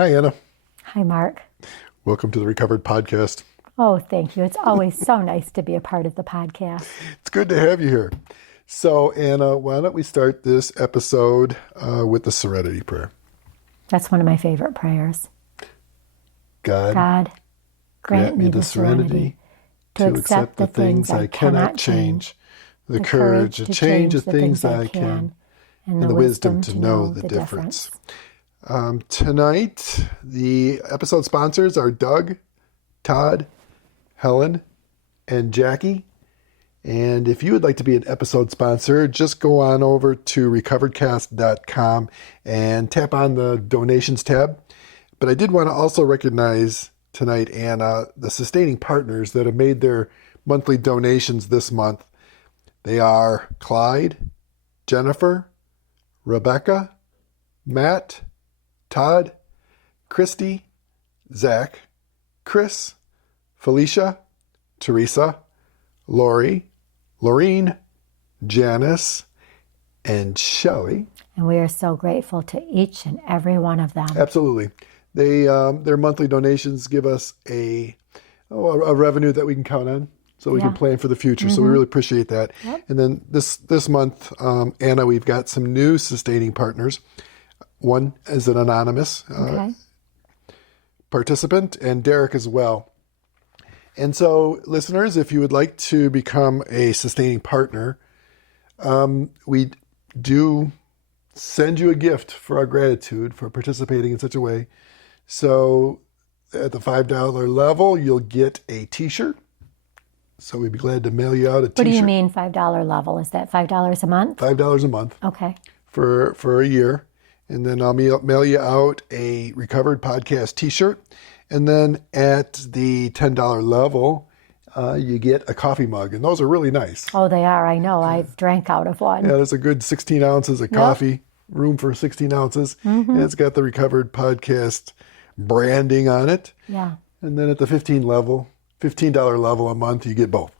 Hi, Anna. Hi, Mark. Welcome to the Recovered Podcast. Oh, thank you. It's always so nice to be a part of the podcast. It's good to have you here. So, Anna, why don't we start this episode with the Serenity Prayer? That's one of my favorite prayers. God, grant me the serenity to accept the things I cannot change, the courage to change the things I can, and the wisdom to know the difference. Tonight, the episode sponsors are Doug, Todd, Helen, and Jackie. And if you would like to be an episode sponsor, just go on over to recoveredcast.com and tap on the donations tab. But I did want to also recognize tonight, Anna, the sustaining partners that have made their monthly donations this month. They are Clyde, Jennifer, Rebecca, Matt, Todd, Christy, Zach, Chris, Felicia, Teresa, Lori, Laureen, Janice, and Shelley. And we are so grateful to each and every one of them. Absolutely. They their monthly donations give us a revenue that we can count on, so we can plan for the future. So we really appreciate that. Yep. And then this month, Anna, we've got some new sustaining partners. One is an anonymous participant, and Derek as well. And so, listeners, if you would like to become a sustaining partner, we do send you a gift for our gratitude for participating in such a way. So at the $5 level, you'll get a t-shirt. So we'd be glad to mail you out a t-shirt. What do you mean $5 level? Is that $5 a month? $5 a month. Okay. For a year. And then I'll mail you out a Recovered Podcast t-shirt. And then at the $10 level, you get a coffee mug. And those are really nice. Oh, they are. I know. I've drank out of one. Yeah, there's a good 16 ounces of coffee, room for 16 ounces. And it's got the Recovered Podcast branding on it. Yeah. And then at the $15 level a month, you get both.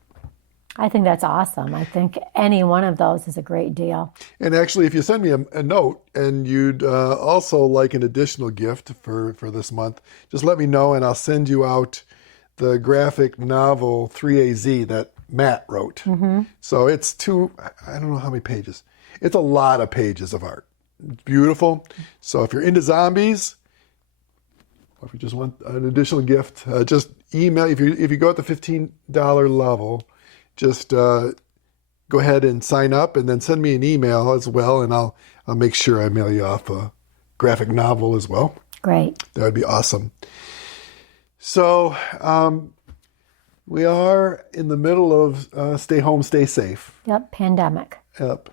I think that's awesome. I think any one of those is a great deal. And actually, if you send me a note and you'd also like an additional gift for this month, just let me know and I'll send you out the graphic novel 3AZ that Matt wrote. So it's I don't know how many pages. It's a lot of pages of art. It's beautiful. So if you're into zombies, or if you just want an additional gift, just email. If you go at the $15 level, just go ahead and sign up and then send me an email as well, and I'll make sure I mail you off a graphic novel as well. Great. That would be awesome. So we are in the middle of stay home, stay safe. Yep, pandemic. Yep.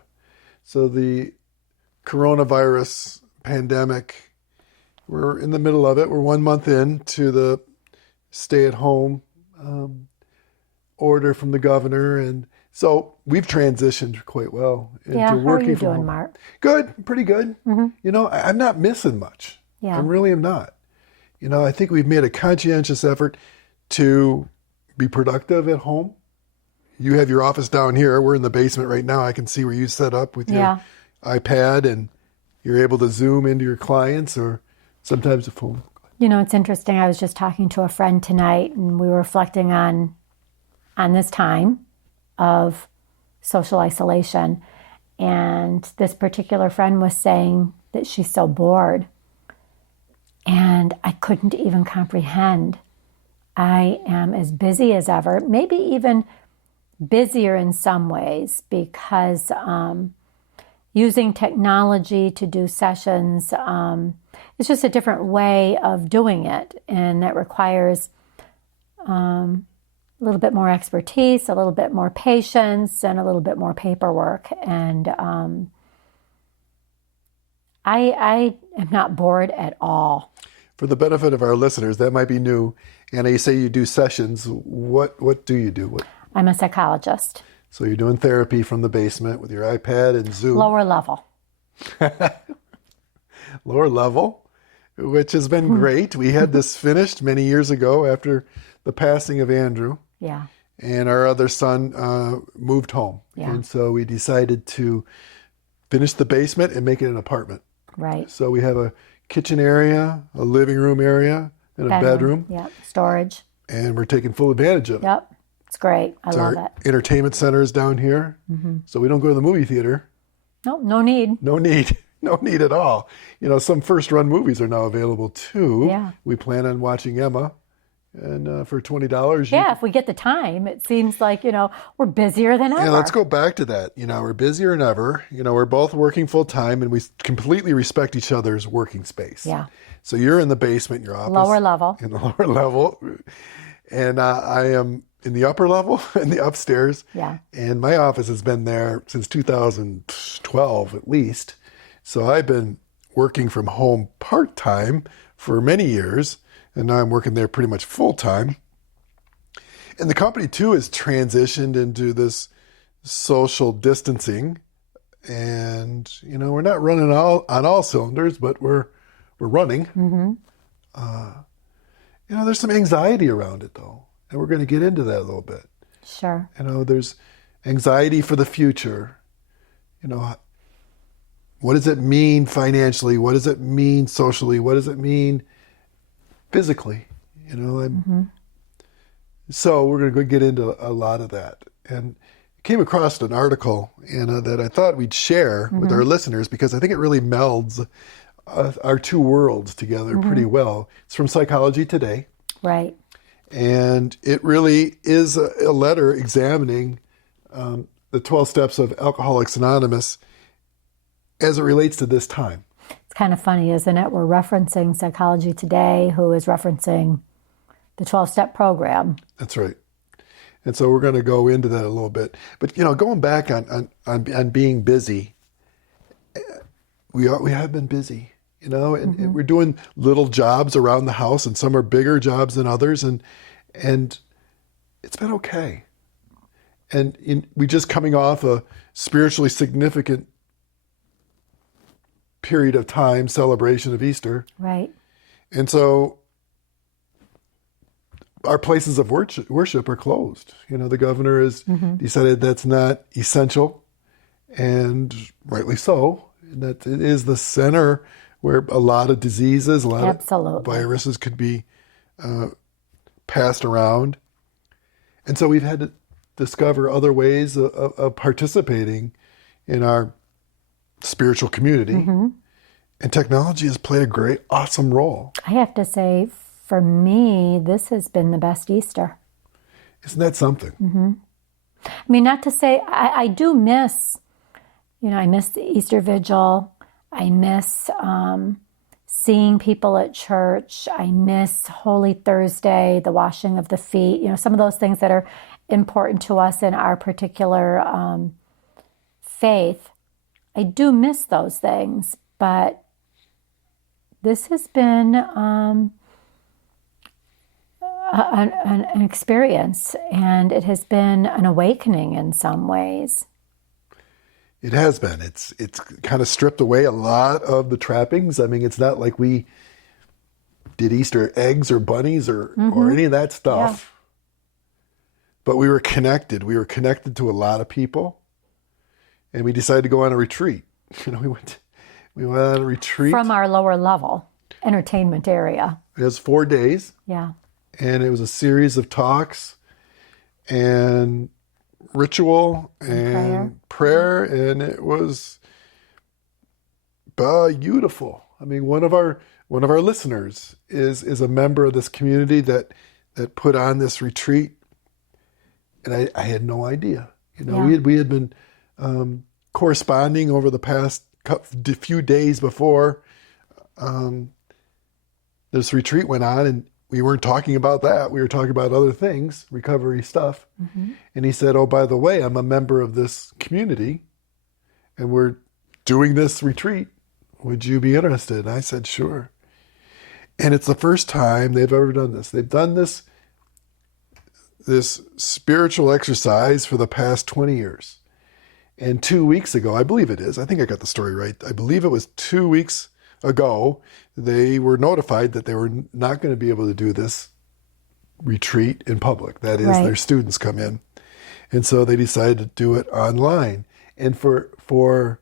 So the coronavirus pandemic, we're in the middle of it. We're 1 month into the stay-at-home order from the governor, and so we've transitioned quite well into How working are you from doing, home. Mark? Good, pretty good. You know, I'm not missing much. Yeah. I really am not. You know, I think we've made a conscientious effort to be productive at home. You have your office down here. We're in the basement right now. I can see where you set up with your iPad, and you're able to Zoom into your clients or sometimes a phone. You know, it's interesting. I was just talking to a friend tonight, and we were reflecting on this time of social isolation. And this particular friend was saying that she's so bored. And I couldn't even comprehend. I am as busy as ever, maybe even busier in some ways, because using technology to do sessions, it's just a different way of doing it. And that requires a little bit more expertise, a little bit more patience, and a little bit more paperwork. And I am not bored at all. For the benefit of our listeners, that might be new. Anna, you say you do sessions. What do you do? I'm a psychologist. So you're doing therapy from the basement with your iPad and Zoom. Lower level. Lower level, which has been great. We had this finished many years ago after the passing of Andrew. Yeah. And our other son moved home. Yeah. And so we decided to finish the basement and make it an apartment. Right. So we have a kitchen area, a living room area, and a bedroom. Yep. Storage. And we're taking full advantage of it. Yep. It's great. I love Our it. entertainment center is down here, so we don't go to the movie theater. Nope, no need. No need. No need at all. Some first-run movies are now available too. Yeah. We plan on watching Emma, and for $20, Yeah, if we get the time, it seems like, we're busier than ever. Yeah, let's go back to that. We're busier than ever. We're both working full-time, and we completely respect each other's working space. Yeah. So you're in the basement, your office. Lower level. In the lower level. And I am in the upper level, in the upstairs. Yeah. And my office has been there since 2012 at least. So I've been working from home part-time for many years, and now I'm working there pretty much full-time. And the company, too, has transitioned into this social distancing. And, we're not running on all cylinders, but we're running. Mm-hmm. There's some anxiety around it, though. And we're going to get into that a little bit. Sure. There's anxiety for the future. What does it mean financially? What does it mean socially? What does it mean physically? So we're going to get into a lot of that. And came across an article, Anna, that I thought we'd share with our listeners because I think it really melds our two worlds together pretty well. It's from Psychology Today. Right. And it really is a letter examining the 12 steps of Alcoholics Anonymous as it relates to this time. It's kind of funny, isn't it? We're referencing Psychology Today, who is referencing the 12-step program. That's right. And so we're going to go into that a little bit. But, going back on being busy, we have been busy, and we're doing little jobs around the house, and some are bigger jobs than others, and it's been okay. And we just coming off a spiritually significant period of time, celebration of Easter. Right. And so our places of worship are closed. The governor has decided that's not essential, and rightly so. And that it is the center where a lot of diseases, a lot of viruses could be passed around. And so we've had to discover other ways of participating in our spiritual community. And technology has played a great, awesome role. I have to say, for me, this has been the best Easter. Isn't that something? I mean, not to say, I do miss, I miss the Easter Vigil. I miss seeing people at church. I miss Holy Thursday, the washing of the feet, some of those things that are important to us in our particular faith. I do miss those things, but this has been an experience, and it has been an awakening in some ways. It has been. It's kind of stripped away a lot of the trappings. I mean, it's not like we did Easter eggs or bunnies or any of that stuff. Yeah. But we were connected. We were connected to a lot of people, and we decided to go on a retreat. We went on a retreat from our lower level entertainment area. It was 4 days. Yeah. And it was a series of talks and ritual and prayer, and it was beautiful. I mean, one of our listeners is a member of this community that put on this retreat, and I had no idea. We had been corresponding over the past few days before this retreat went on, and we weren't talking about that. We were talking about other things, recovery stuff. And he said, "Oh, by the way, I'm a member of this community, and we're doing this retreat. Would you be interested?" And I said, "Sure." And it's the first time they've ever done this. They've done this spiritual exercise for the past 20 years. And 2 weeks ago, I believe it is, I think I got the story right. I believe it was 2 weeks ago, they were notified that they were not going to be able to do this retreat in public. That is, their students come in. And so they decided to do it online. And for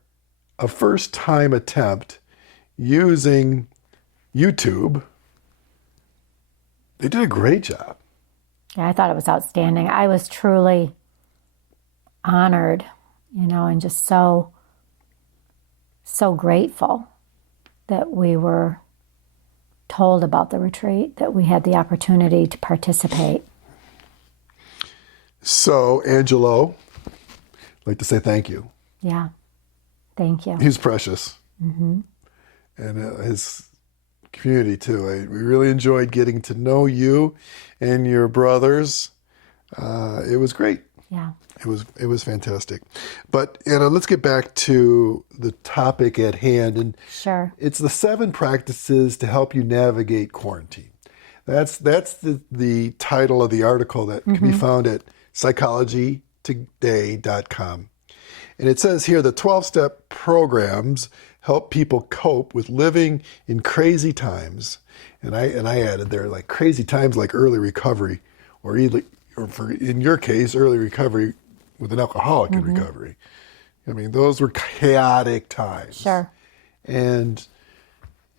a first-time attempt using YouTube. They did a great job. Yeah, I thought it was outstanding. I was truly honored, and just so grateful that we were told about the retreat, that we had the opportunity to participate. So, Angelo, I'd like to say thank you. Yeah, thank you. He's precious. Mm-hmm. And his community, too. We really enjoyed getting to know you and your brothers. It was great. Yeah. It was fantastic. But, let's get back to the topic at hand. And Sure. it's the 7 practices to help you navigate quarantine. That's the title of the article that can be found at psychologytoday.com. And it says here the 12-step programs help people cope with living in crazy times. And I added there, like crazy times like early recovery, or for in your case, early recovery with an alcoholic in recovery. I mean, those were chaotic times. Sure. And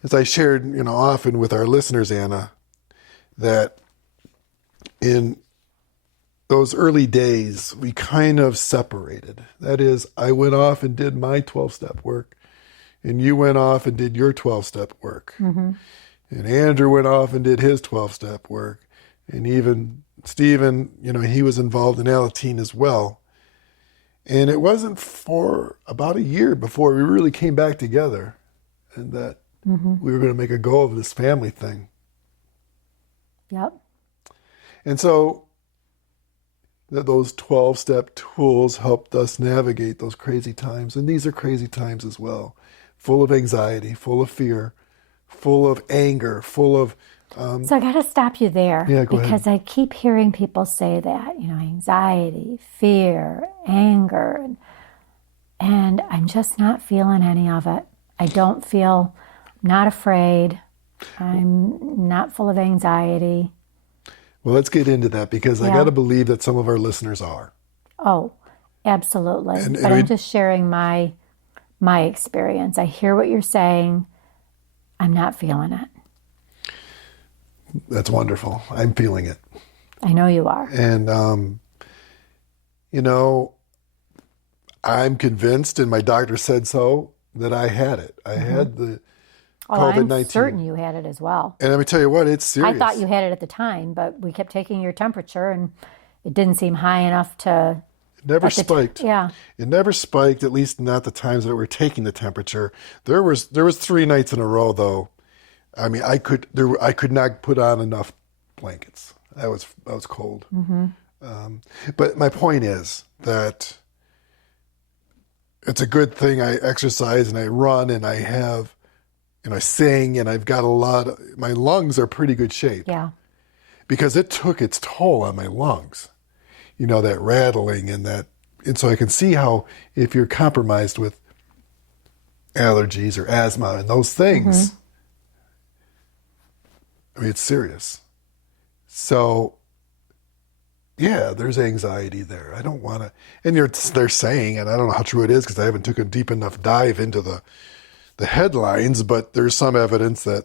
as I shared, often with our listeners, Anna, that in those early days, we kind of separated. That is, I went off and did my 12-step work, and you went off and did your 12-step work. Mm-hmm. And Andrew went off and did his 12-step work. And even Stephen, he was involved in Alateen as well. And it wasn't for about a year before we really came back together and that we were going to make a go of this family thing. Yep. And so those 12-step tools helped us navigate those crazy times. And these are crazy times as well, full of anxiety, full of fear, full of anger, full of... So I got to stop you there. Yeah, go because ahead. I keep hearing people say that, anxiety, fear, anger, and I'm just not feeling any of it. I don't feel, I'm not afraid. I'm not full of anxiety. Well, let's get into that because I got to believe that some of our listeners are. Oh, absolutely. And I'm just sharing my experience. I hear what you're saying. I'm not feeling it. That's wonderful. I'm feeling it. I know you are. And, I'm convinced, and my doctor said so, that I had it. I had the COVID-19. I'm certain you had it as well. And let me tell you what, it's serious. I thought you had it at the time, but we kept taking your temperature and it didn't seem high enough to... It never spiked. Yeah. It never spiked, at least not the times that we were taking the temperature. There was 3 nights in a row, though. I mean, I could not put on enough blankets. I was cold. Mm-hmm. But my point is that it's a good thing I exercise and I run and I have, I sing and I've got my lungs are pretty good shape. Yeah. Because it took its toll on my lungs. That rattling and so I can see how if you're compromised with allergies or asthma and those things, I mean, it's serious. So, yeah, there's anxiety there. I don't want to, and they're saying, and I don't know how true it is because I haven't took a deep enough dive into the headlines, but there's some evidence that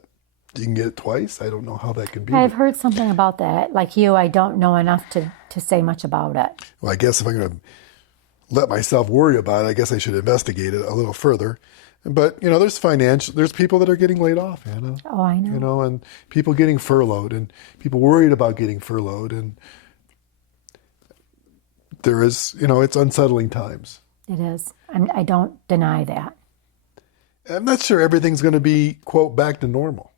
you can get it twice. I don't know how that can be. I've heard something about that. Like you, I don't know enough to say much about it. Well, I guess if I'm going to let myself worry about it, I guess I should investigate it a little further. But, there's people that are getting laid off, Anna. Oh, I know. And people getting furloughed and people worried about getting furloughed. And there is, it's unsettling times. It is. I don't deny that. I'm not sure everything's going to be, quote, back to normal.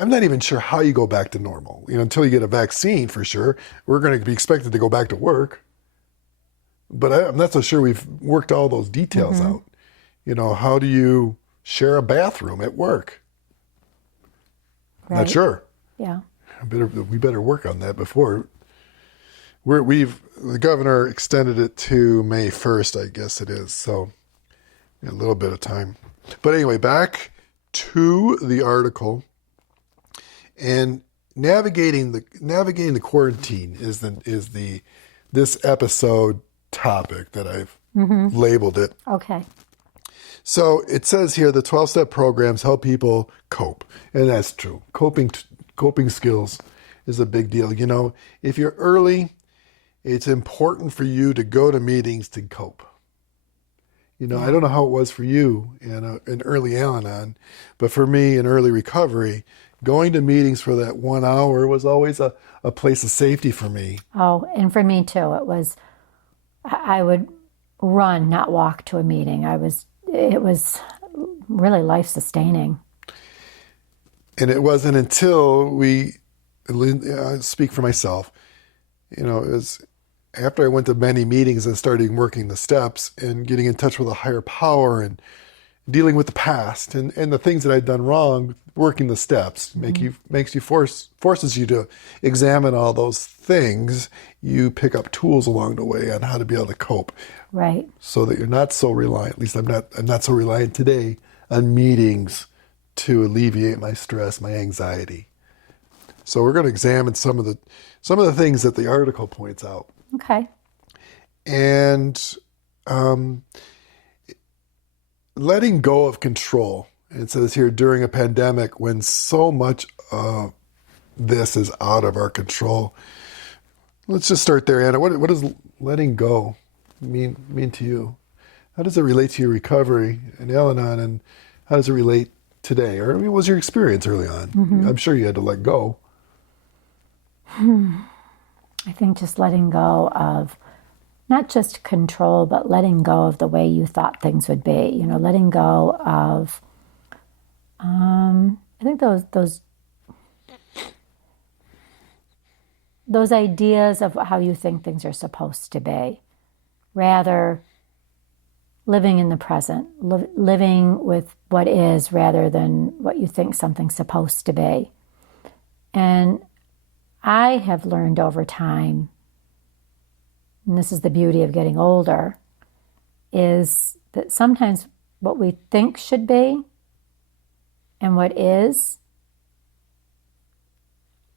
I'm not even sure how you go back to normal. Until you get a vaccine, for sure. We're going to be expected to go back to work. But I'm not so sure we've worked all those details out. How do you share a bathroom at work? Right. Not sure. Yeah. We better work on that before. The governor extended it to May 1st, I guess it is. So a little bit of time. But anyway, back to the article. And navigating the quarantine is this episode topic that I've labeled it. Okay. So it says here the 12-step programs help people cope. And that's true. Coping skills is a big deal. You know, if you're early, it's important for you to go to meetings to cope. You know, I don't know how it was for you in early Al-Anon, but for me in early recovery, going to meetings for that 1 hour was always a place of safety for me. Oh, and for me too, I would run, not walk to a meeting. It was really life-sustaining. And it wasn't until I speak for myself, you know, it was after I went to many meetings and started working the steps and getting in touch with a higher power and dealing with the past and the things that I'd done wrong, working the steps forces you to examine all those things. You pick up tools along the way on how to be able to cope. Right. So that you're not so reliant, at least I'm not so reliant today on meetings to alleviate my stress, my anxiety. So we're going to examine some of the things that the article points out. Okay. And letting go of control. It says here during a pandemic when so much of this is out of our control. Let's just start there, Anna. What does letting go mean to you? How does it relate to your recovery in Al-Anon, and how does it relate today? Or what was your experience early on? I'm sure you had to let go. I think just letting go of not just control, but letting go of the way you thought things would be. You know, letting go of, I think those ideas of how you think things are supposed to be. Rather, living in the present, living with what is rather than what you think something's supposed to be. And I have learned over time, and this is the beauty of getting older, is that sometimes what we think should be and what is,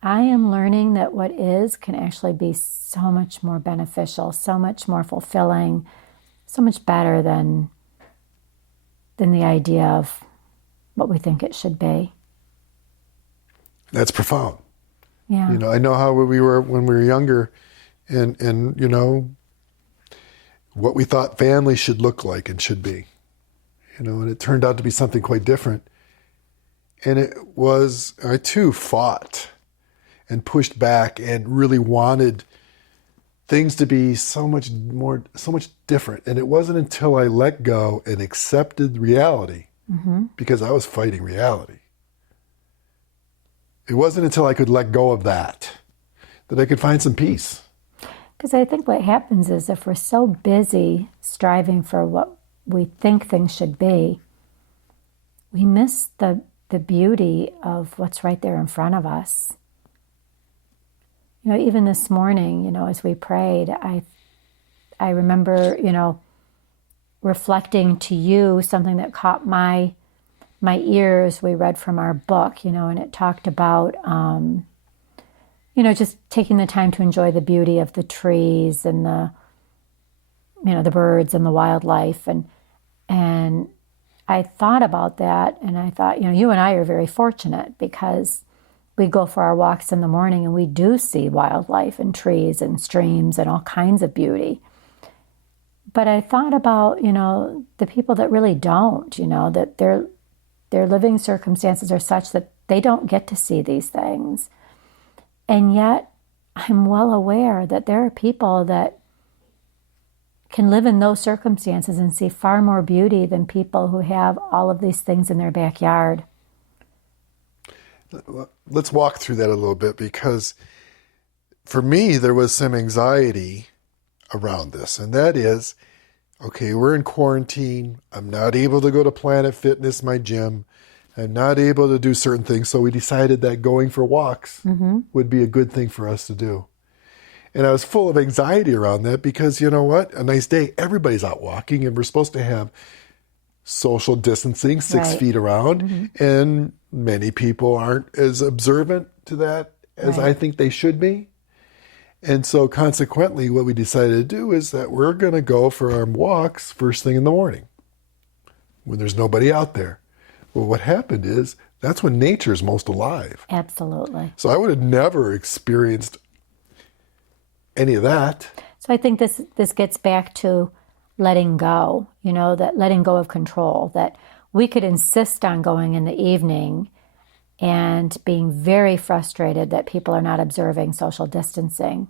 I am learning that what is can actually be so much more beneficial, so much more fulfilling, so much better than the idea of what we think it should be. That's profound. Yeah. You know, I know how we were when we were younger and you know, what we thought family should look like and should be. You know, and it turned out to be something quite different. And I too fought and pushed back and really wanted things to be so much different. And it wasn't until I let go and accepted reality, because I was fighting reality. It wasn't until I could let go of that I could find some peace. Because I think what happens is if we're so busy striving for what we think things should be, we miss the beauty of what's right there in front of us. You know, even this morning, you know, as we prayed, I remember, you know, reflecting to you something that caught my ears. We read from our book, you know, and it talked about, you know, just taking the time to enjoy the beauty of the trees and the birds and the wildlife. And I thought about that, and I thought, you know, you and I are very fortunate because we go for our walks in the morning and we do see wildlife and trees and streams and all kinds of beauty. But I thought about, you know, the people that really don't, you know, that their living circumstances are such that they don't get to see these things. And yet I'm well aware that there are people that can live in those circumstances and see far more beauty than people who have all of these things in their backyard. Let's walk through that a little bit, because for me, there was some anxiety around this. And that is, okay, we're in quarantine. I'm not able to go to Planet Fitness, my gym. I'm not able to do certain things. So we decided that going for walks would be a good thing for us to do. And I was full of anxiety around that because, you know what? A nice day, everybody's out walking, and we're supposed to have social distancing, 6 feet around. And many people aren't as observant to that as I think they should be. And so consequently, what we decided to do is that we're going to go for our walks first thing in the morning. when there's nobody out there. Well, what happened is that's when nature's most alive. Absolutely. So I would have never experienced any of that. So I think this gets back to letting go, that letting go of control, that we could insist on going in the evening and being very frustrated that people are not observing social distancing.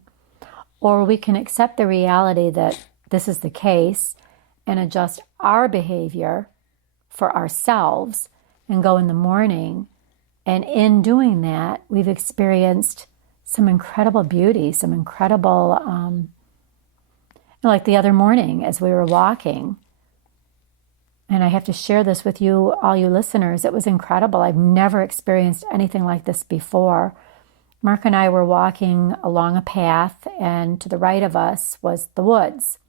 Or we can accept the reality that this is the case and adjust our behavior for ourselves and go in the morning. And in doing that, we've experienced some incredible beauty, some incredible, like the other morning as we were walking. And I have to share this with you, all you listeners. It was incredible. I've never experienced anything like this before. Mark and I were walking along a path, and to the right of us was the woods.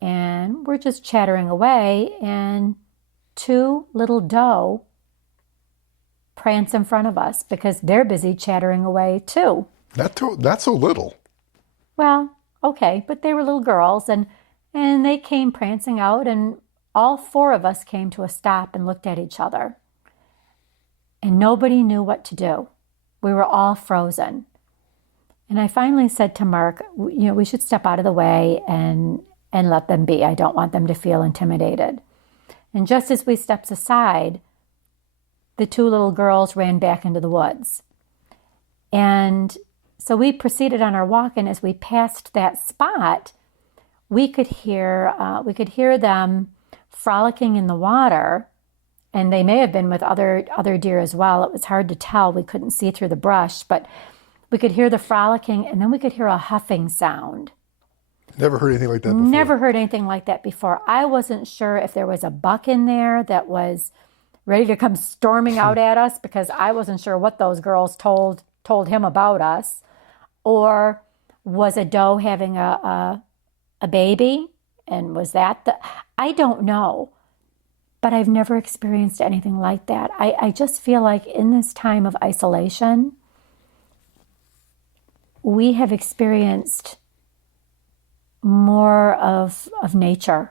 And we're just chattering away, and two little doe prance in front of us because they're busy chattering away too. Not so little. Well, okay, but they were little girls, and they came prancing out, and all four of us came to a stop and looked at each other. And nobody knew what to do. We were all frozen. And I finally said to Mark, we should step out of the way and let them be. I don't want them to feel intimidated. And just as we stepped aside, the two little girls ran back into the woods. And so we proceeded on our walk, and as we passed that spot, we could hear them frolicking in the water, and they may have been with other deer as well. It was hard to tell. We couldn't see through the brush, but we could hear the frolicking, and then we could hear a huffing sound. Never heard anything like that before. Never heard anything like that before. I wasn't sure if there was a buck in there that was ready to come storming out at us, because I wasn't sure what those girls told him about us, or was a doe having a baby, and was that I don't know, but I've never experienced anything like that. I just feel like in this time of isolation, we have experienced more of nature.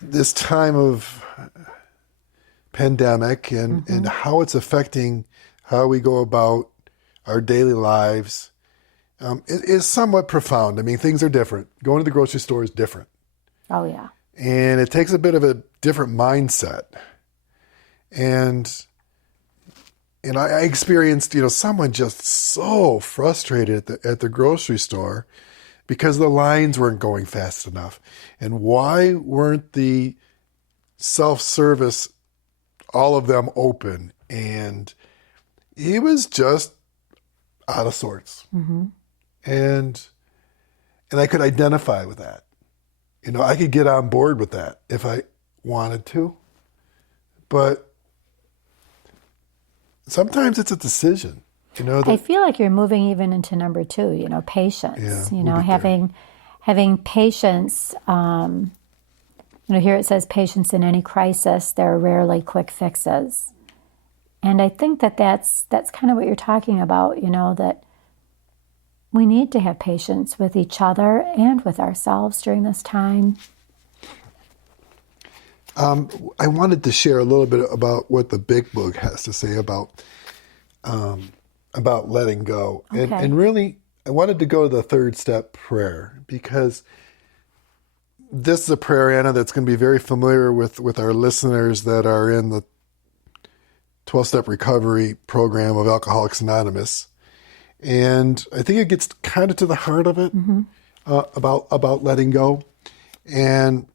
This time of pandemic and how it's affecting how we go about our daily lives, it is somewhat profound. I mean, things are different. Going to the grocery store is different. Oh, yeah. And it takes a bit of a different mindset. And I experienced, someone just so frustrated at the grocery store because the lines weren't going fast enough. And why weren't the self-service, all of them open? And he was just out of sorts. Mm-hmm. And I could identify with that. I could get on board with that if I wanted to. But sometimes it's a decision. I feel like you're moving even into number 2, patience. Yeah, having patience. Here it says patience in any crisis. There are rarely quick fixes. And I think that's kind of what you're talking about, that we need to have patience with each other and with ourselves during this time. I wanted to share a little bit about what the Big Book has to say about letting go. Okay. And really, I wanted to go to the 3rd step prayer, because this is a prayer, Anna, that's going to be very familiar with our listeners that are in the 12-step recovery program of Alcoholics Anonymous. And I think it gets kind of to the heart of it, about letting go. And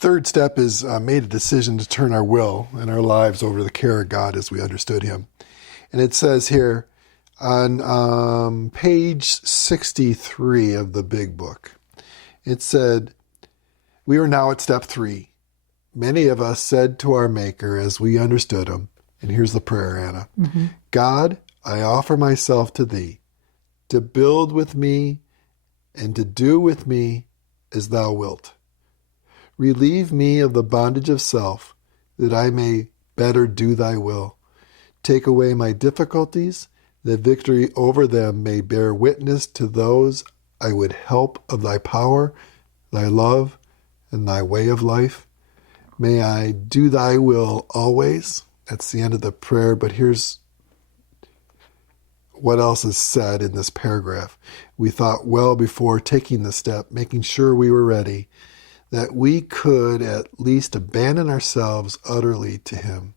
3rd step is made a decision to turn our will and our lives over to the care of God as we understood him. And it says here on page 63 of the Big Book, it said, "We are now at step 3. Many of us said to our Maker as we understood him," and here's the prayer, Anna, "God, I offer myself to thee, to build with me and to do with me as thou wilt. Relieve me of the bondage of self, that I may better do thy will. Take away my difficulties, that victory over them may bear witness to those I would help of thy power, thy love, and thy way of life. May I do thy will always. That's the end of the prayer, but here's what else is said in this paragraph. We thought well before taking the step, making sure we were ready, that we could at least abandon ourselves utterly to him.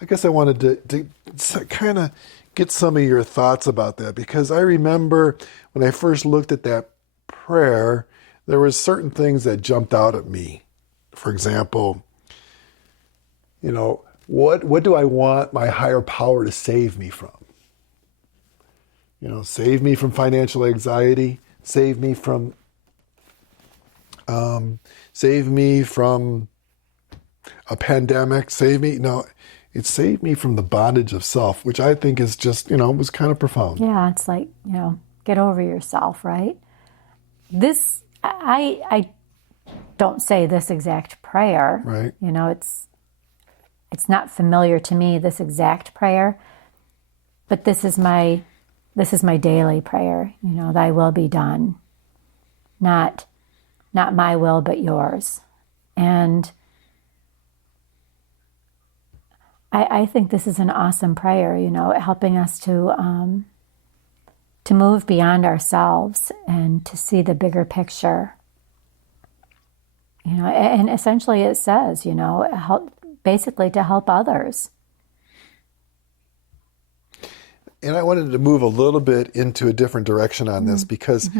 I guess I wanted to kind of get some of your thoughts about that, because I remember when I first looked at that prayer, there were certain things that jumped out at me. For example, what do I want my higher power to save me from? Save me from financial anxiety, save me from a pandemic, it saved me from the bondage of self, which I think is just, was kind of profound. Yeah, it's like, get over yourself, right? This, I don't say this exact prayer. Right. It's not familiar to me, this exact prayer, but this is my daily prayer. Thy will be done. Not my will, but yours. And I think this is an awesome prayer, helping us to move beyond ourselves and to see the bigger picture. And essentially it says, basically to help others. And I wanted to move a little bit into a different direction on this, because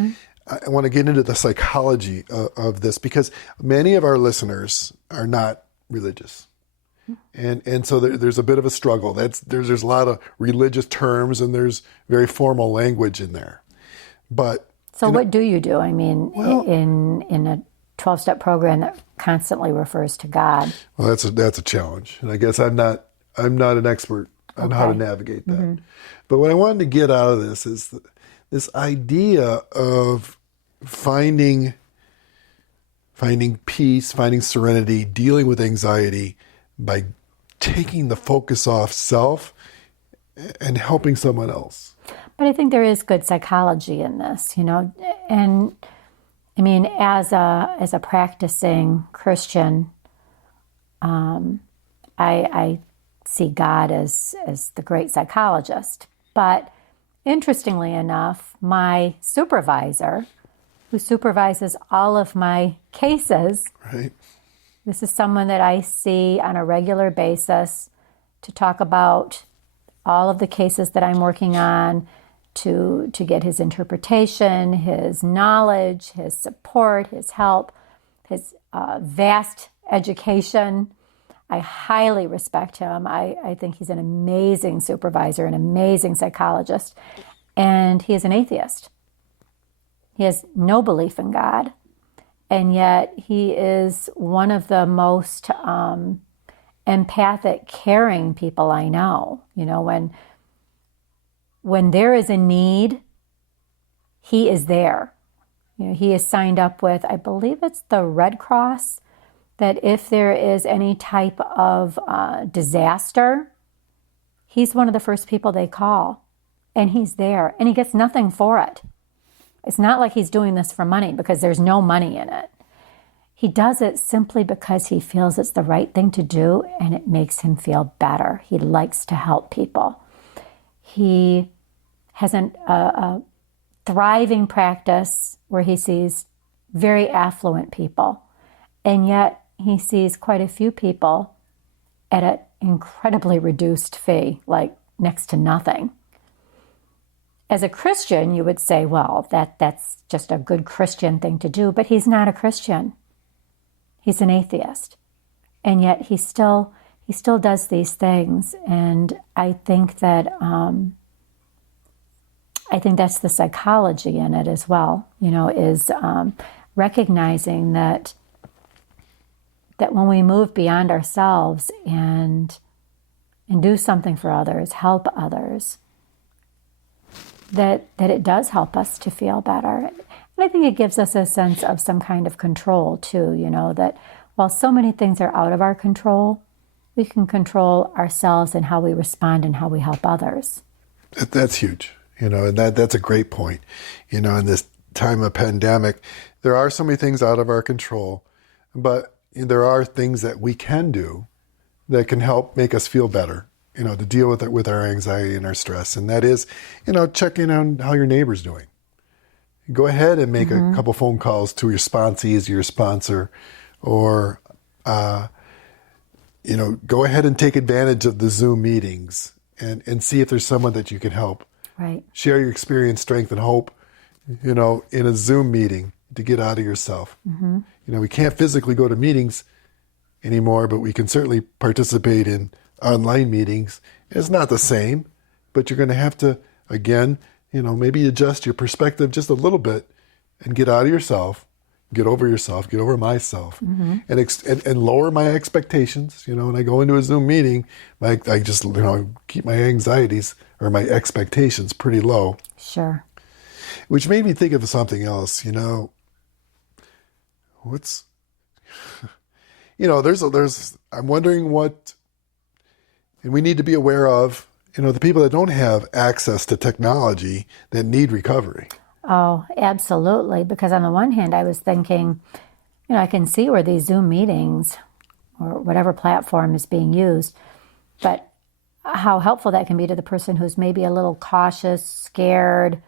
I want to get into the psychology of this, because many of our listeners are not religious. And so there's a bit of a struggle. There's a lot of religious terms and there's very formal language in there. But so what do you do? I mean, in a 12-step program that constantly refers to God. Well, that's a challenge, and I guess I'm not an expert on how to navigate that. But what I wanted to get out of this is this idea of finding peace, finding serenity, dealing with anxiety by taking the focus off self and helping someone else. But I think there is good psychology in this, and I mean, as a practicing Christian, I see God as the great psychologist. But interestingly enough, my supervisor, who supervises all of my cases, right. This is someone that I see on a regular basis to talk about all of the cases that I'm working on, to get his interpretation, his knowledge, his support, his help, his vast education. I highly respect him. I think he's an amazing supervisor, an amazing psychologist, and he is an atheist. He has no belief in God. And yet he is one of the most empathic, caring people I know. When there is a need, he is there. He is signed up with, I believe it's the Red Cross, that if there is any type of disaster, he's one of the first people they call. And he's there. And he gets nothing for it. It's not like he's doing this for money, because there's no money in it. He does it simply because he feels it's the right thing to do and it makes him feel better. He likes to help people. He has a thriving practice where he sees very affluent people, and yet he sees quite a few people at an incredibly reduced fee, like next to nothing. As a Christian, you would say, well, that's just a good Christian thing to do, but he's not a Christian. He's an atheist. And yet he still does these things. And I think that that's the psychology in it as well, is recognizing that when we move beyond ourselves and do something for others, help others, that it does help us to feel better. And I think it gives us a sense of some kind of control too, that while so many things are out of our control, we can control ourselves and how we respond and how we help others. That's huge, and that's a great point. In this time of pandemic, there are so many things out of our control, but there are things that we can do that can help make us feel better, to deal with our anxiety and our stress. And that is, check in on how your neighbor's doing. Go ahead and make a couple phone calls to your sponsees, your sponsor, or, go ahead and take advantage of the Zoom meetings and see if there's someone that you can help. Right. Share your experience, strength, and hope, in a Zoom meeting to get out of yourself. We can't physically go to meetings anymore, but we can certainly participate in online meetings. It's not the same, but you're going to have to, again, maybe adjust your perspective just a little bit and get out of yourself, get over yourself, get over myself, and lower my expectations. When I go into a Zoom meeting, I just, keep my anxieties or my expectations pretty low. Sure. Which made me think of something else, I'm wondering what, and we need to be aware of, the people that don't have access to technology that need recovery. Oh, absolutely. Because on the one hand, I was thinking, I can see where these Zoom meetings or whatever platform is being used, but how helpful that can be to the person who's maybe a little cautious, scared,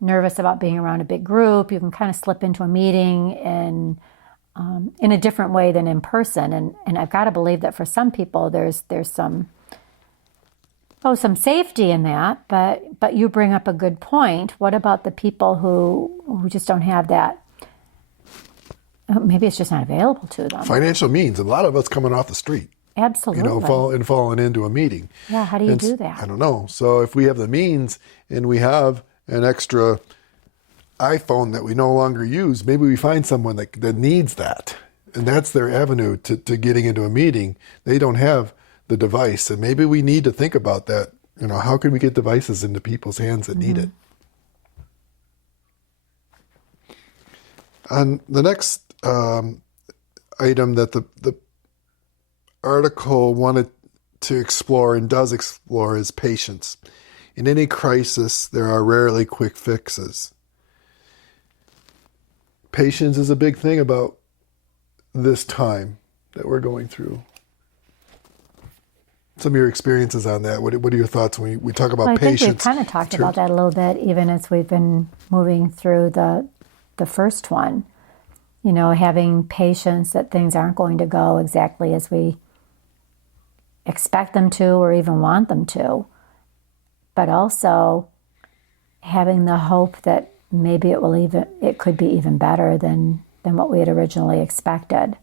nervous about being around a big group. You can kind of slip into a meeting in a different way than in person. And I've got to believe that for some people, there's some safety in that. But you bring up a good point. What about the people who just don't have that? Maybe it's just not available to them. Financial means. A lot of us coming off the street. Absolutely. Falling into a meeting. Yeah, how do you do that? I don't know. So if we have the means and we have an extra iPhone that we no longer use, maybe we find someone that needs that. And that's their avenue to getting into a meeting. They don't have the device. And maybe we need to think about that. How can we get devices into people's hands that need it? On the next item that the article wanted to explore and does explore is patience. In any crisis, there are rarely quick fixes. Patience is a big thing about this time that we're going through. Some of your experiences on that. What are your thoughts when we talk about patience? I think we've kind of talked about that a little bit, even as we've been moving through the first one. Having patience that things aren't going to go exactly as we expect them to or even want them to. But also having the hope that maybe it could be even better than what we had originally expected.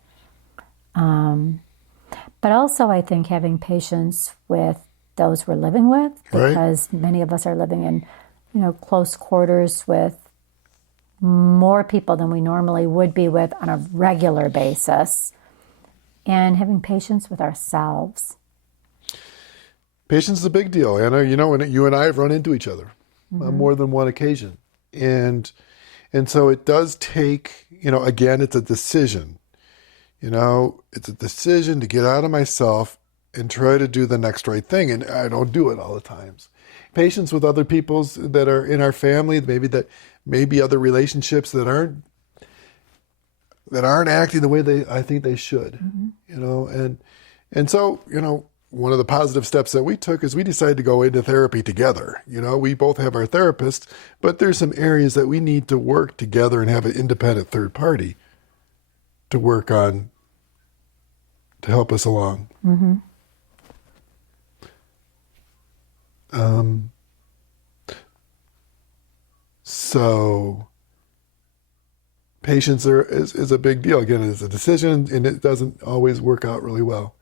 But also, I think having patience with those we're living with, because many of us are living in, close quarters with more people than we normally would be with on a regular basis, and having patience with ourselves. Patience is a big deal, Anna. And you and I have run into each other on more than one occasion. And so it does take, again, it's a decision. It's a decision to get out of myself and try to do the next right thing. And I don't do it all the times. Patience with other people that are in our family, maybe other relationships that aren't acting the way I think they should. And so, one of the positive steps that we took is we decided to go into therapy together. We both have our therapist, but there's some areas that we need to work together and have an independent third party to work on to help us along. So patience is a big deal. Again, it's a decision, and it doesn't always work out really well.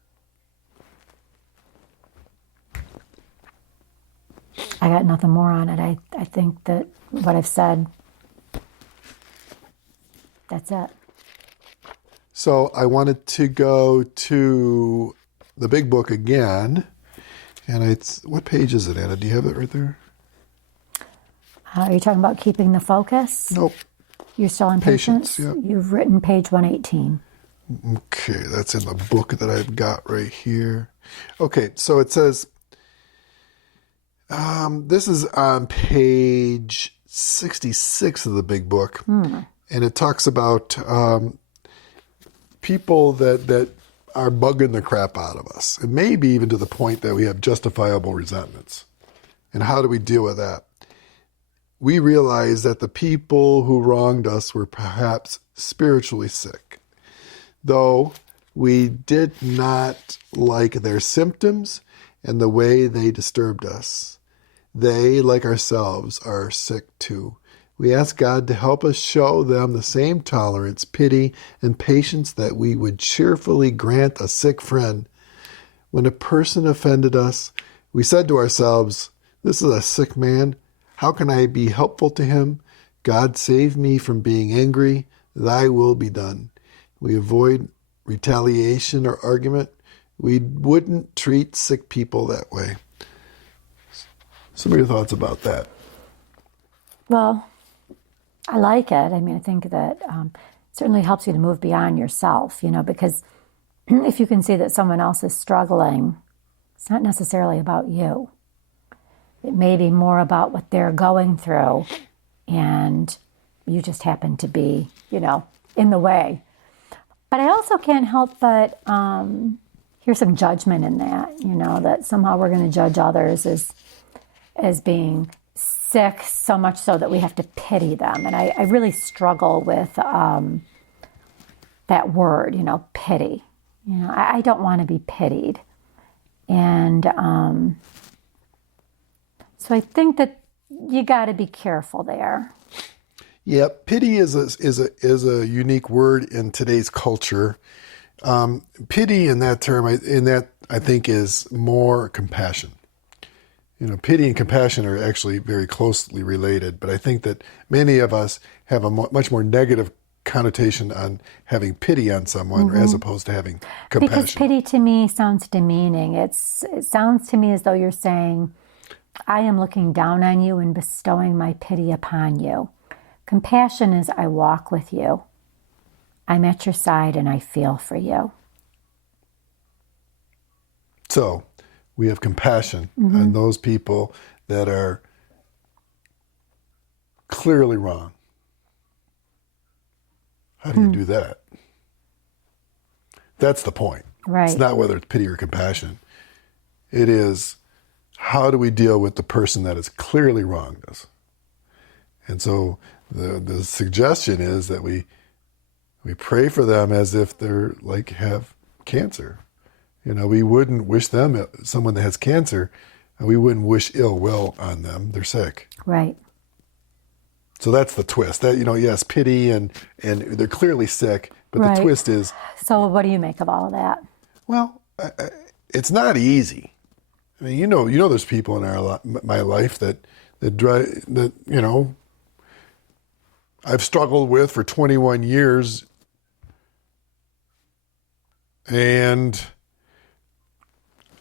I got nothing more on it. I think that what I've said, that's it. So I wanted to go to the big book again. And what page is it, Anna? Do you have it right there? Are you talking about keeping the focus? Nope. You're still on patience? Yeah. You've written page 118. Okay, that's in the book that I've got right here. Okay, so it says, this is on page 66 of the big book. And it talks about people that are bugging the crap out of us, and maybe even to the point that we have justifiable resentments. And how do we deal with that? We realize that the people who wronged us were perhaps spiritually sick, though we did not like their symptoms and the way they disturbed us. They, like ourselves, are sick too. We ask God to help us show them the same tolerance, pity, and patience that we would cheerfully grant a sick friend. When a person offended us, we said to ourselves, "This is a sick man. How can I be helpful to him? God, save me from being angry. Thy will be done." We avoid retaliation or argument. We wouldn't treat sick people that way. Some of your thoughts about that? Well, I like it. I mean, I think that it certainly helps you to move beyond yourself, because if you can see that someone else is struggling, it's not necessarily about you. It may be more about what they're going through, and you just happen to be, in the way. But I also can't help but hear some judgment in that, that somehow we're going to judge others as being sick, so much so that we have to pity them. And I really struggle with that word, pity. I don't want to be pitied. And so I think that you got to be careful there. Yeah, pity is a unique word in today's culture. Pity in that term, I think is more compassion. Pity and compassion are actually very closely related, but I think that many of us have a much more negative connotation on having pity on someone as opposed to having compassion. Because pity to me sounds demeaning. It sounds to me as though you're saying, I am looking down on you and bestowing my pity upon you. Compassion is I walk with you. I'm at your side and I feel for you. So we have compassion on those people that are clearly wrong. How do you do that? That's the point. Right. It's not whether it's pity or compassion. It is, how do we deal with the person that has clearly wronged us? And so the suggestion is that we pray for them as if they're have cancer. We wouldn't wish them, someone that has cancer, and we wouldn't wish ill will on them. They're sick. Right. So that's the twist. That, yes, pity and they're clearly sick, but Right. the twist is, So what do you make of all of that? well, it's not easy. I mean, there's people in my life that I've struggled with for 21 years, and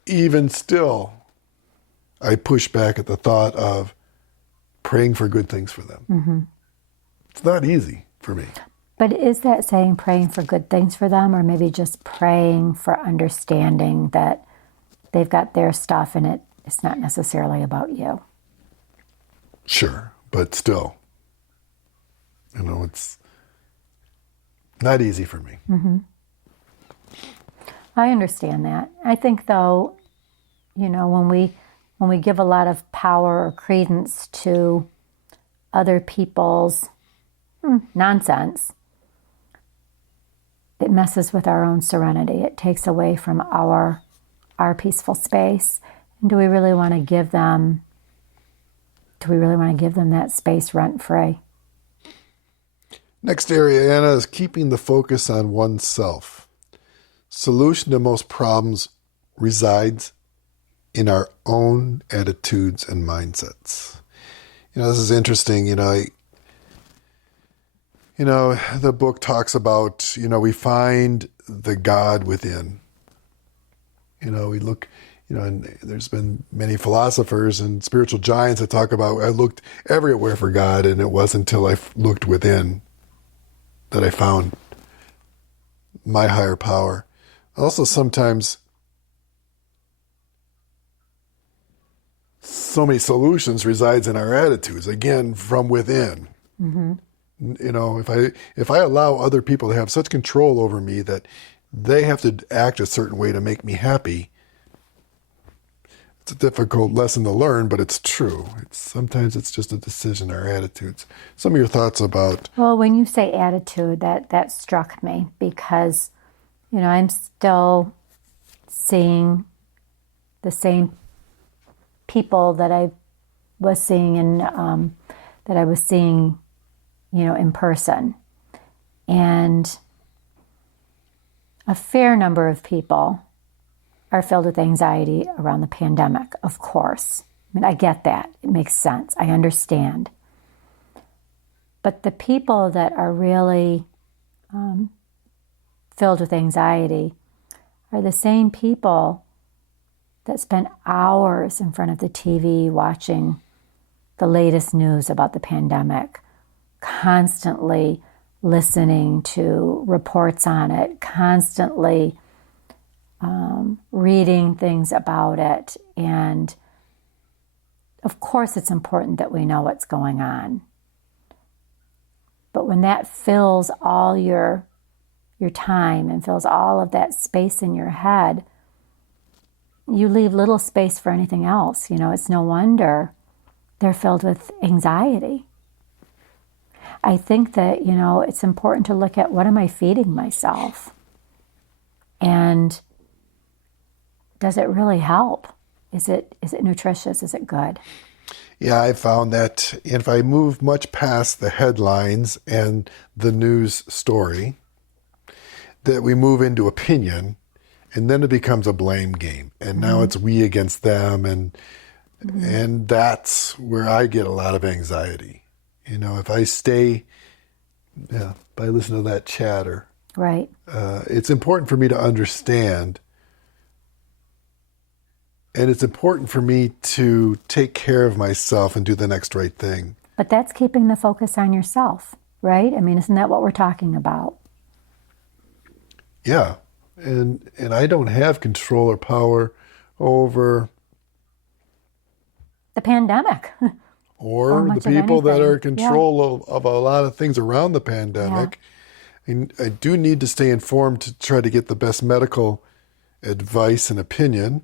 even still, I push back at the thought of praying for good things for them. It's not easy for me. But is that saying praying for good things for them, or maybe just praying for understanding that they've got their stuff and it's not necessarily about you? Sure, but still, it's not easy for me. I understand that. I think, though, when we give a lot of power or credence to other people's nonsense, it messes with our own serenity. It takes away from our peaceful space. And do we really want to give them that space rent-free? Next area, Anna, is keeping the focus on oneself. Solution to most problems resides in our own attitudes and mindsets. This is interesting. The book talks about, we find the God within. We look, and there's been many philosophers and spiritual giants that talk about, I looked everywhere for God, and it wasn't until I looked within that I found my higher power. Also, sometimes so many solutions resides in our attitudes, again, from within. You know, if I allow other people to have such control over me that they have to act a certain way to make me happy, it's a difficult lesson to learn, but it's true. Sometimes it's just a decision, our attitudes. Some of your thoughts about... Well, when you say attitude, that struck me because, you know, I'm still seeing the same people that I was seeing you know, in person. And a fair number of people are filled with anxiety around the pandemic, of course. I mean, I get that. It makes sense. I understand. But the people that are really filled with anxiety are the same people that spend hours in front of the TV watching the latest news about the pandemic, constantly listening to reports on it, constantly reading things about it. And of course, it's important that we know what's going on. But when that fills all your time and fills all of that space in your head, you leave little space for anything else. You know, it's no wonder they're filled with anxiety. I think that, you know, it's important to look at what am I feeding myself? And does it really help? Is it nutritious? Is it good? Yeah, I found that if I move much past the headlines and the news story, that we move into opinion, and then it becomes a blame game. And now it's we against them, and that's where I get a lot of anxiety. You know, if I stay, if I listen to that chatter, Right. It's important for me to understand, and it's important for me to take care of myself and do the next right thing. But that's keeping the focus on yourself, right? I mean, isn't that what we're talking about? Yeah, and I don't have control or power over The pandemic. or the much of people that anything. are in control of a lot of things around the pandemic. And I do need to stay informed to try to get the best medical advice and opinion.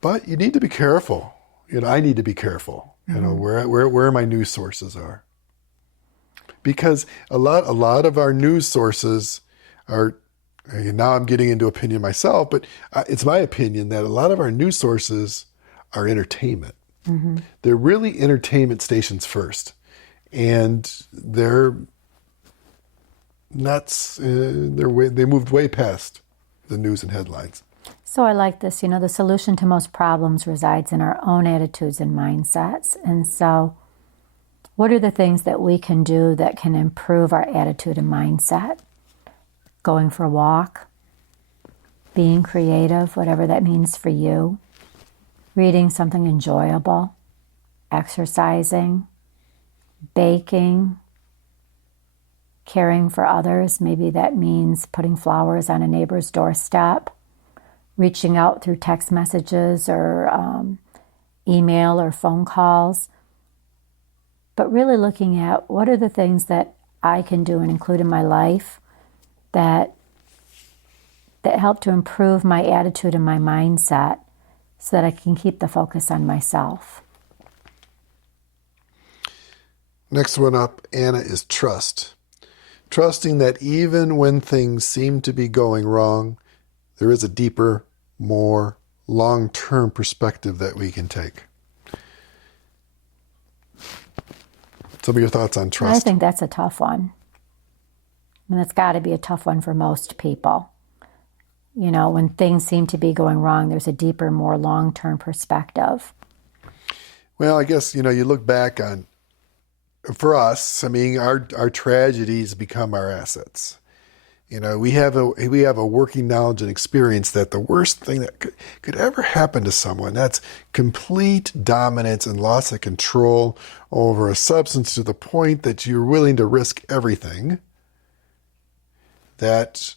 But you need to be careful. You know, I need to be careful. You know, where my news sources are. Because a lot of our news sources are, now I'm getting into opinion myself, but it's my opinion that a lot of our news sources are entertainment. They're really entertainment stations first. And they're nuts. They moved way past the news and headlines. So I like this, you know, the solution to most problems resides in our own attitudes and mindsets. And so what are the things that we can do that can improve our attitude and mindset? Going for a walk, being creative, whatever that means for you, reading something enjoyable, exercising, baking, caring for others. Maybe that means putting flowers on a neighbor's doorstep, reaching out through text messages or email or phone calls. But really looking at what are the things that I can do and include in my life that help to improve my attitude and my mindset so that I can keep the focus on myself. Next one up, Anna, is trust. Trusting that even when things seem to be going wrong, there is a deeper, more long-term perspective that we can take. Some of your thoughts on trust? I think that's a tough one. And it's got to be a tough one for most people. You know, when things seem to be going wrong, there's a deeper, more long-term perspective. Well, I guess, you know, you look back on, for us, I mean, our tragedies become our assets. You know, we have a working knowledge and experience that the worst thing that could ever happen to someone, that's complete dominance and loss of control over a substance to the point that you're willing to risk everything, that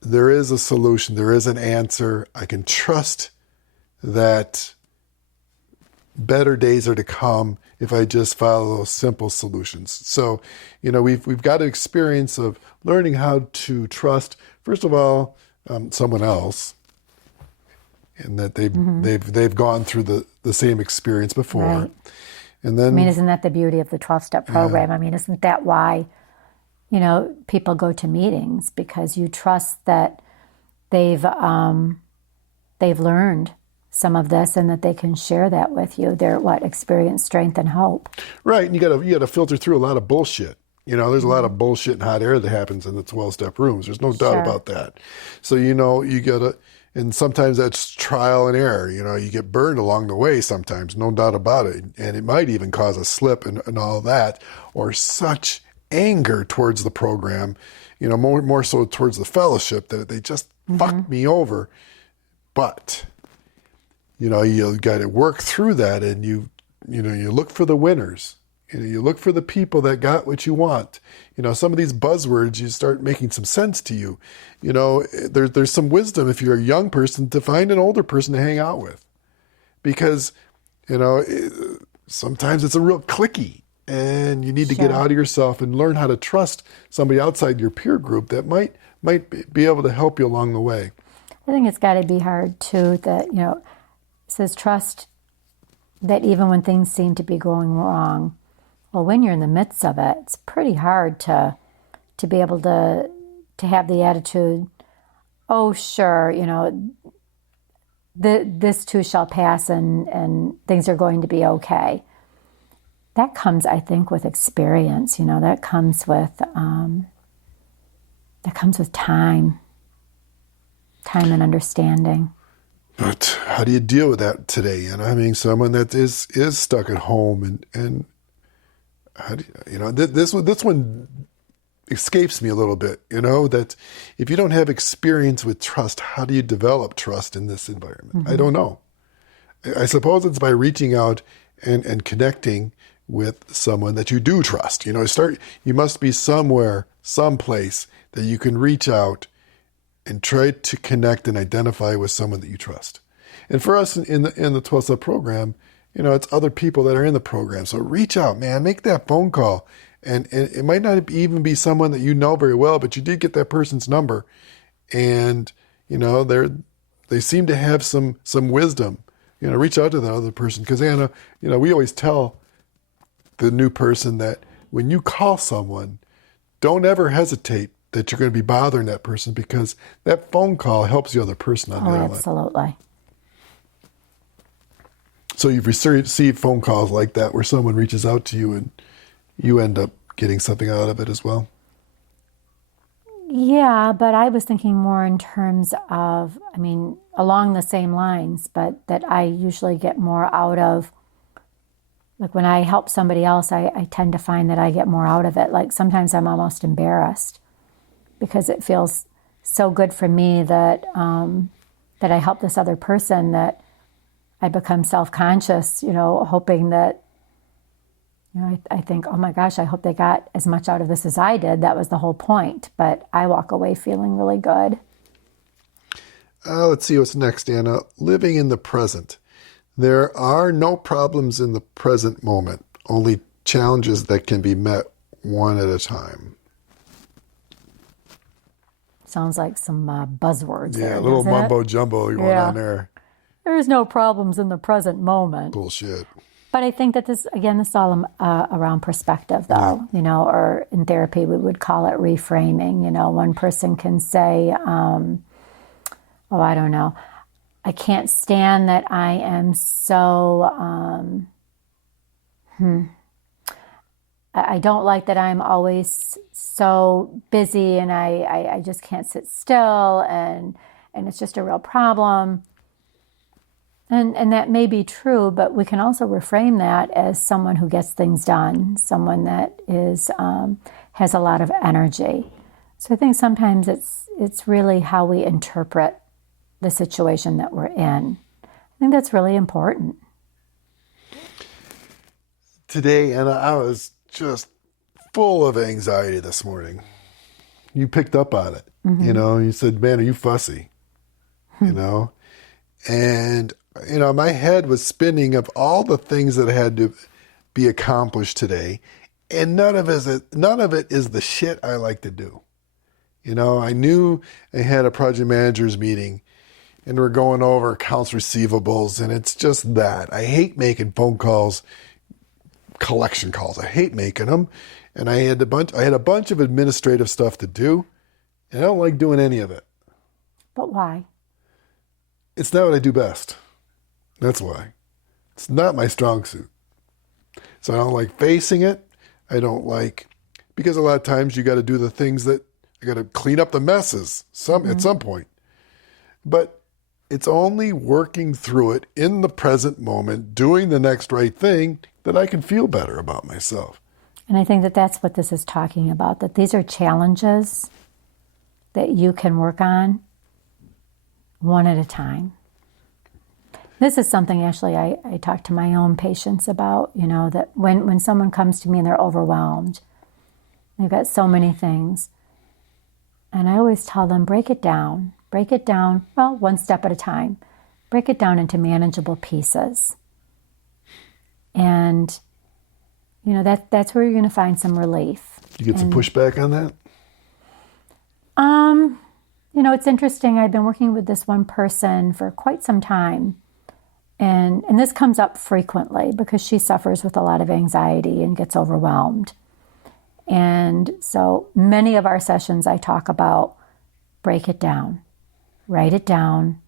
there is a solution, there is an answer. I can trust that better days are to come if I just follow those simple solutions. So, we've got an experience of learning how to trust, first of all, someone else, and that they've gone through the same experience before. Right. And then, isn't that the beauty of the 12-step program? Isn't that why, people go to meetings, because you trust that they've learned some of this and that they can share that with you. Their experience, strength, and hope. Right, and you got to filter through a lot of bullshit. There's a lot of bullshit and hot air that happens in the 12-step rooms. There's no doubt about that. So you got to, and sometimes that's trial and error. You get burned along the way sometimes, no doubt about it. And it might even cause a slip and all that, or such anger towards the program, more so towards the fellowship, that they just fucked me over. But you got to work through that, and you look for the winners. You look for the people that got what you want. Some of these buzzwords, you start making some sense to you. There's some wisdom, if you're a young person, to find an older person to hang out with, because sometimes it's a real cliquey, and you need to get out of yourself and learn how to trust somebody outside your peer group that might be able to help you along the way. I think it's got to be hard too that it says trust that even when things seem to be going wrong, well, when you're in the midst of it, it's pretty hard to be able to have the attitude, oh, sure, this too shall pass, and things are going to be okay. That comes, I think, with experience. That comes with time and understanding. But how do you deal with that today? Someone that is stuck at home, and how do this one escapes me a little bit. That if you don't have experience with trust, how do you develop trust in this environment? I don't know. I suppose it's by reaching out and connecting with someone that you do trust. You must be somewhere, someplace that you can reach out and try to connect and identify with someone that you trust. And for us in the 12-step program, it's other people that are in the program. So reach out, man, make that phone call. And it might not even be someone that you know very well, but you did get that person's number. And, they seem to have some wisdom. Reach out to that other person. Because, Anna, we always tell the new person that when you call someone, don't ever hesitate that you're going to be bothering that person, because that phone call helps the other person on the other line. Absolutely. So you've received phone calls like that where someone reaches out to you and you end up getting something out of it as well? Yeah, but I was thinking more in terms of, along the same lines, but that I usually get more out of, like when I help somebody else, I tend to find that I get more out of it. Like sometimes I'm almost embarrassed because it feels so good for me that that I help this other person, that I become self-conscious, hoping that, I think, oh my gosh, I hope they got as much out of this as I did. That was the whole point. But I walk away feeling really good. Let's see what's next, Anna. Living in the present. There are no problems in the present moment, only challenges that can be met one at a time. Sounds like some buzzwords. Yeah, there, a little doesn't it? mumbo jumbo going on there. There's no problems in the present moment. Bullshit. But I think that this is all around perspective, though, or in therapy, we would call it reframing. One person can say, I don't know, I can't stand that I am so, I don't like that I'm always so busy and I just can't sit still and it's just a real problem. And that may be true, but we can also reframe that as someone who gets things done, someone that is has a lot of energy. So I think sometimes it's really how we interpret the situation that we're in. I think that's really important. Today, and I was just full of anxiety this morning. You picked up on it. You said, man, are you fussy? And my head was spinning of all the things that had to be accomplished today, and none of it is the shit I like to do. I knew I had a project managers meeting, and we're going over accounts receivables, and it's just that. I hate making phone calls, collection calls. I hate making them, and I had a bunch of administrative stuff to do, and I don't like doing any of it. But why? It's not what I do best. That's why. It's not my strong suit. So I don't like facing it. I don't like, because a lot of times you got to do the things that, I got to clean up the messes at some point. But it's only working through it in the present moment, doing the next right thing, that I can feel better about myself. And I think that that's what this is talking about, that these are challenges that you can work on one at a time. This is something actually I talk to my own patients about, that when someone comes to me and they're overwhelmed, they've got so many things. And I always tell them, break it down, well, one step at a time. Break it down into manageable pieces. And, that's where you're going to find some relief. You get some pushback on that? It's interesting. I've been working with this one person for quite some time. And this comes up frequently because she suffers with a lot of anxiety and gets overwhelmed. And so many of our sessions I talk about break it down, write it down,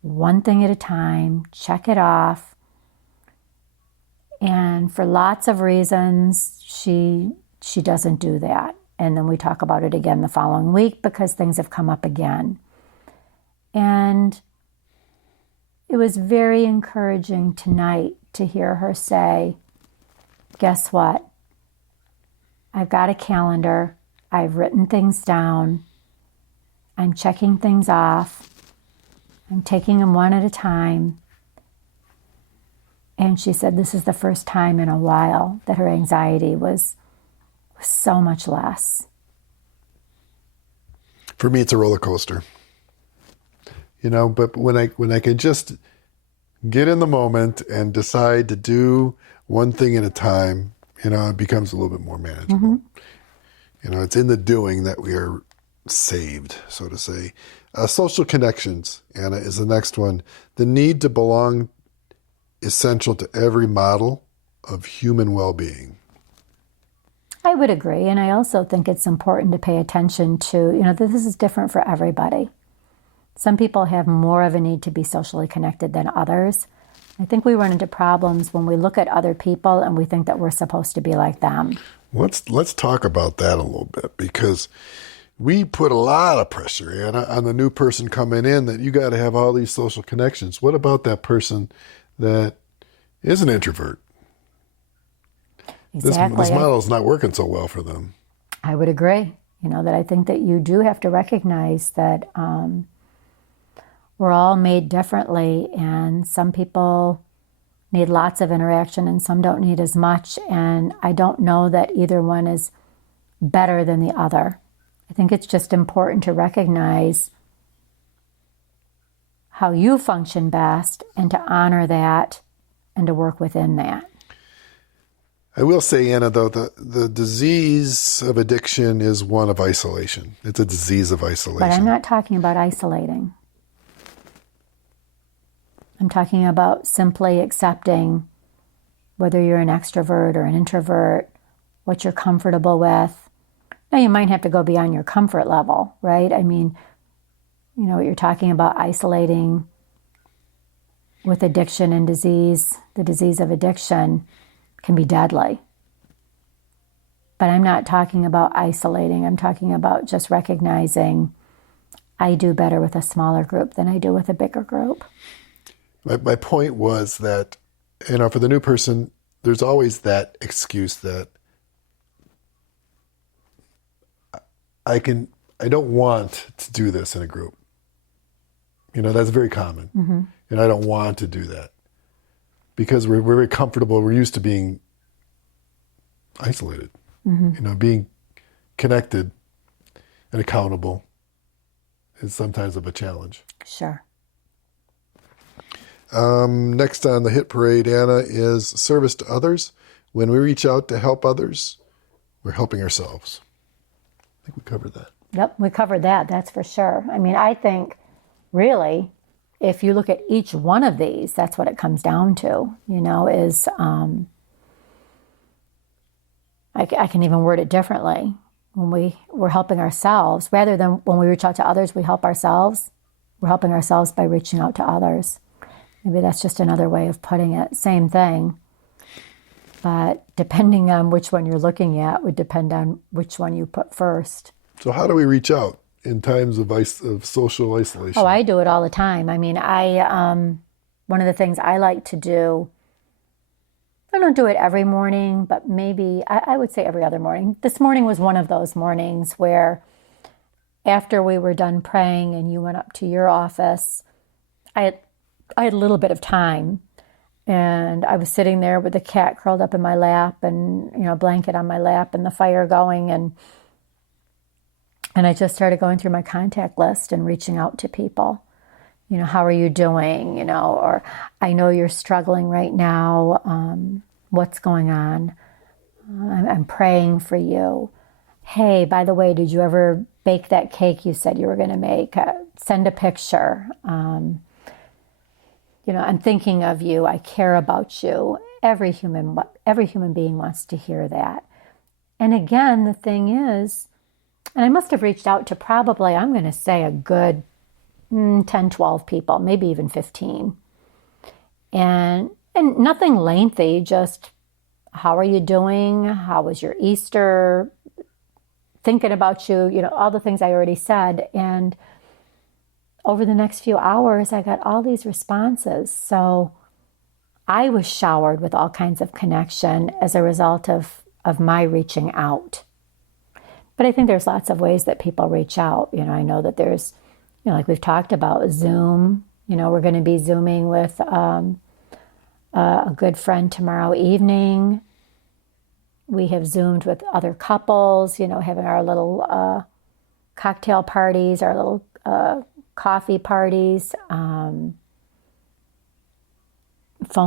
one thing at a time, check it off. And for lots of reasons, she doesn't do that. And then we talk about it again the following week because things have come up again. And it was very encouraging tonight to hear her say, guess what? I've got a calendar. I've written things down. I'm checking things off. I'm taking them one at a time. And she said this is the first time in a while that her anxiety was so much less. For me, it's a roller coaster. But when I can just get in the moment and decide to do one thing at a time, it becomes a little bit more manageable. It's in the doing that we are saved, so to say. Social connections, Anna, is the next one. The need to belong is essential to every model of human well-being. I would agree. And I also think it's important to pay attention to, this is different for everybody. Some people have more of a need to be socially connected than others. I think we run into problems when we look at other people and we think that we're supposed to be like them. Let's talk about that a little bit, because we put a lot of pressure, Anna, on the new person coming in that you got to have all these social connections. What about that person that is an introvert? Exactly. This model is not working so well for them. I would agree. That I think that you do have to recognize that we're all made differently, and some people need lots of interaction and some don't need as much. And I don't know that either one is better than the other. I think it's just important to recognize how you function best and to honor that and to work within that. I will say, Anna, though, the disease of addiction is one of isolation. It's a disease of isolation. But I'm not talking about isolating. I'm talking about simply accepting whether you're an extrovert or an introvert, what you're comfortable with. Now, you might have to go beyond your comfort level, right? I mean, what you're talking about isolating with addiction and disease, the disease of addiction can be deadly. But I'm not talking about isolating. I'm talking about just recognizing I do better with a smaller group than I do with a bigger group. My point was that, for the new person, there's always that excuse that I don't want to do this in a group. That's very common. Mm-hmm. And I don't want to do that because we're very comfortable. We're used to being isolated, being connected and accountable is sometimes of a challenge. Sure. Next on the hit parade, Anna, is service to others. When we reach out to help others, we're helping ourselves. I think we covered that. Yep, we covered that, that's for sure. I mean, I think really, if you look at each one of these, that's what it comes down to, is I can even word it differently. When we're helping ourselves, rather than when we reach out to others, we help ourselves. We're helping ourselves by reaching out to others. Maybe that's just another way of putting it. Same thing. But depending on which one you're looking at would depend on which one you put first. So how do we reach out in times of social isolation? Oh, I do it all the time. I mean, one of the things I like to do, I don't do it every morning, but maybe I would say every other morning. This morning was one of those mornings where after we were done praying and you went up to your office, I had a little bit of time, and I was sitting there with the cat curled up in my lap and, a blanket on my lap and the fire going, and I just started going through my contact list and reaching out to people. How are you doing? Or I know you're struggling right now. What's going on? I'm praying for you. Hey, by the way, did you ever bake that cake you said you were going to make? Send a picture. I'm thinking of you. I care about you. Every human being wants to hear that. And again, the thing is, and I must have reached out to probably, I'm going to say a good 10, 12 people, maybe even 15. And nothing lengthy, just how are you doing? How was your Easter? Thinking about you, all the things I already said. And over the next few hours, I got all these responses. So I was showered with all kinds of connection as a result of my reaching out. But I think there's lots of ways that people reach out. I know that there's, like we've talked about, Zoom. We're going to be Zooming with a good friend tomorrow evening. We have Zoomed with other couples, having our little cocktail parties, our little coffee parties, phone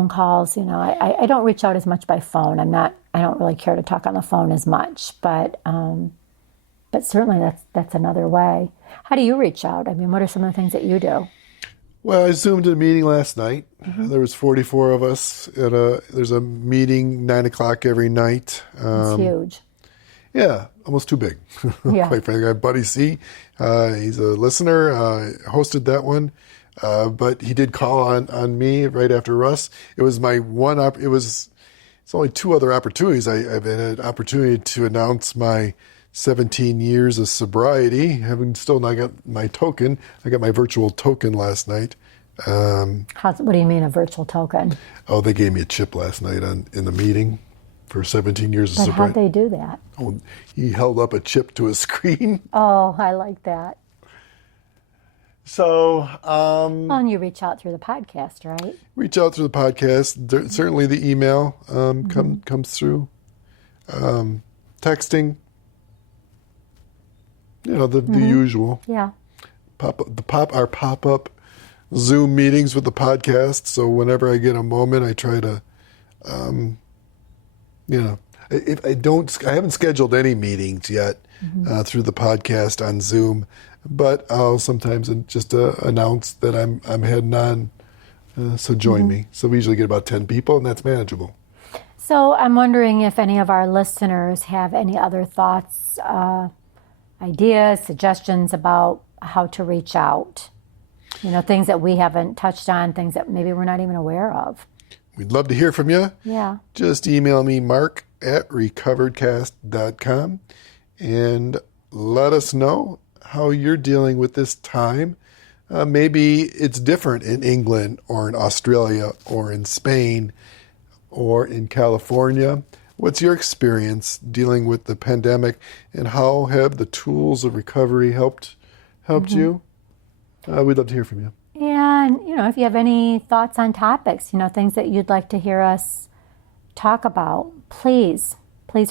calls. I don't reach out as much by phone. I don't really care to talk on the phone as much, but certainly that's another way. How do you reach out? I mean, what are some of the things that you do? Well, I Zoomed a meeting last night. Mm-hmm. There was 44 of us there's a meeting 9:00 every night. It's huge. Yeah, almost too big. Yeah. Quite frankly, I have Buddy C. He's a listener, hosted that one. But he did call on me right after Russ. It was my one, it's only two other opportunities. I've had an opportunity to announce my 17 years of sobriety, having still not got my token. I got my virtual token last night. What do you mean a virtual token? Oh, they gave me a chip last night in the meeting for 17 years of But sobriety. how'd they do that? Oh, he held up a chip to a screen. Oh, I like that. So, and you reach out through the podcast, right? Reach out through the podcast. Certainly the email comes through. Texting. The usual. Yeah. Our pop-up Zoom meetings with the podcast. So whenever I get a moment, I try to, I haven't scheduled any meetings yet through the podcast on Zoom, but I'll sometimes just announce that I'm heading on. So join me. So we usually get about 10 people, and that's manageable. So I'm wondering if any of our listeners have any other thoughts, ideas, suggestions about how to reach out. Things that we haven't touched on, things that maybe we're not even aware of. We'd love to hear from you. Yeah. Just email me, mark@recoveredcast.com, and let us know how you're dealing with this time. Maybe it's different in England or in Australia or in Spain or in California. What's your experience dealing with the pandemic, and how have the tools of recovery helped you? We'd love to hear from you. And, if you have any thoughts on topics, things that you'd like to hear us talk about, please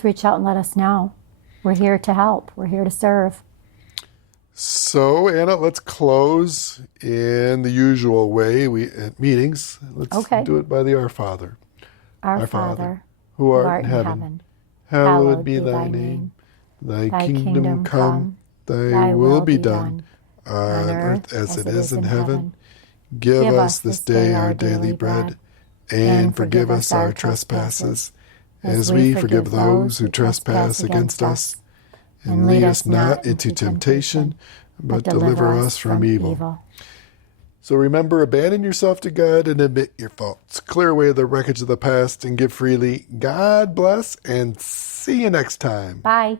reach out and let us know. We're here to help. We're here to serve. So, Anna, let's close in the usual way we at meetings. Let's Okay. do it by the Our Father. Our Father, Father, who who art art in in heaven, heaven, hallowed be thy name. Thy Thy kingdom kingdom come, come, thy thy will will be be done, done, on on earth earth as it as it is is in in heaven. heaven. Give Give us us this this day day our our daily daily bread, bread, and and forgive forgive us us our our trespasses, trespasses, as as we we forgive forgive those those who who trespass trespass against against us. us. And And lead lead us us not not into into temptation, temptation, but but deliver deliver us us from from evil. evil. So remember, abandon yourself to God and admit your faults. Clear away the wreckage of the past and give freely. God bless, and see you next time. Bye.